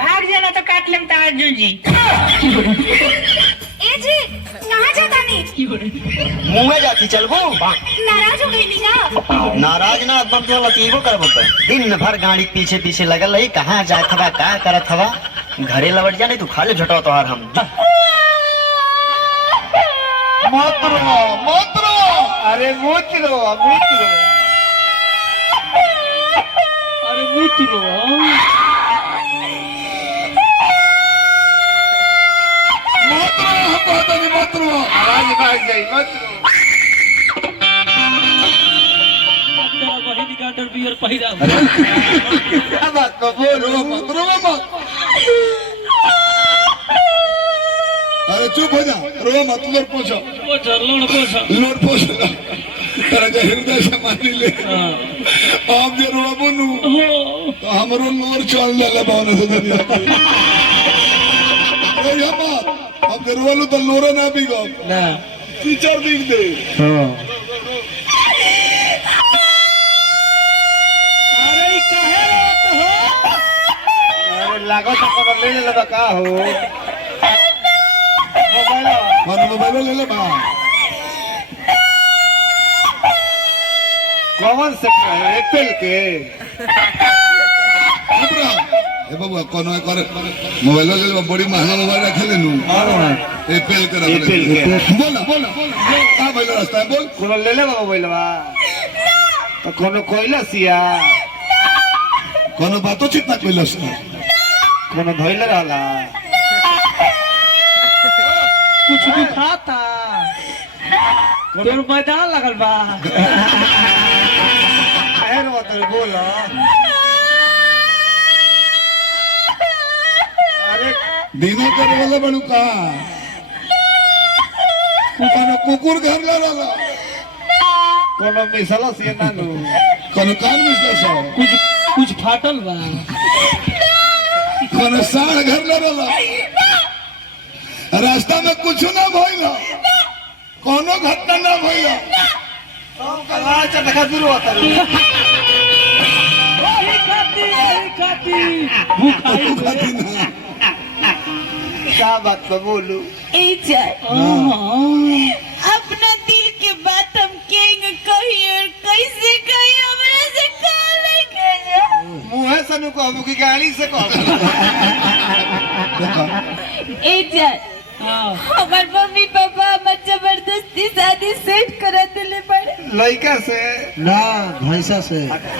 भाग जाना तो काट लेम ताजू जी। ए जी कहाँ जाता नहीं? मुँह में जाती चलबो। नाराज हो गई नी का? नाराज ना बम तो लतीबो करबो। दिन भर गाड़ी पीछे पीछे लगल रही, कहाँ जात हवा का करत हवा, घरे लौट जा नहीं तू खाली झटो तोहार हम। मत रो अरे मत रो अरे मित्रो मत रो आवाज भाग जाई मत रो। बहन का अंडर बियर पहिरा। क्या बात को बोलो मत रो मत। अरे चुप हो जा रो मत लोट पूछो लोट पूछो तेरा हृदय से मान ले। आप जो रो बोलू तो हमरो लोर चल जाला बावने से दुनिया अरे ये बात अब जो रोलू तो लोरे ना भी गो ना टीचर दिख दे। अरे काहे रोत हो? अरे लागो तो कोनो ले ले का हो मोबाइल ले ले बा कौन से एप्पल के ए बाबू कोनो करे मोबाइल ले ले बड़ी महंगा मोबाइल रख ले नु एप्पल के बोला का बोल रास्ता है बोल कोनो ले ले मोबाइल बा तो कोनो कोइला सिया कोनो बातो चित ना कोइला सिया कोनो धइले रहला कुछ भी खाता तोर मैदान लगल बा। खैर मत बोला अरे दिनो करे वाला बड़ू का कोनो कुकुर घर ला रहा कोनो मिसला से नानू कोनो कान मिसला से कुछ फाटल बा। कोनो साड़ घर ला रहा रास्ता में कुछ ना भइल कोनो घटना ना भइल सब कला चटका शुरू होता रे खाती खाती ना क्या बात तो बोलू ए जाए अपना दिल के बात हम केंगे कही और कैसे कही हमरा से काले के मुंह से नु कहबो कि गाड़ी से कहबो ए जाए हमार मम्मी पापा हमर जबरदस्ती शादी सेट करा दिले बड़े लड़का से ना भैंसा से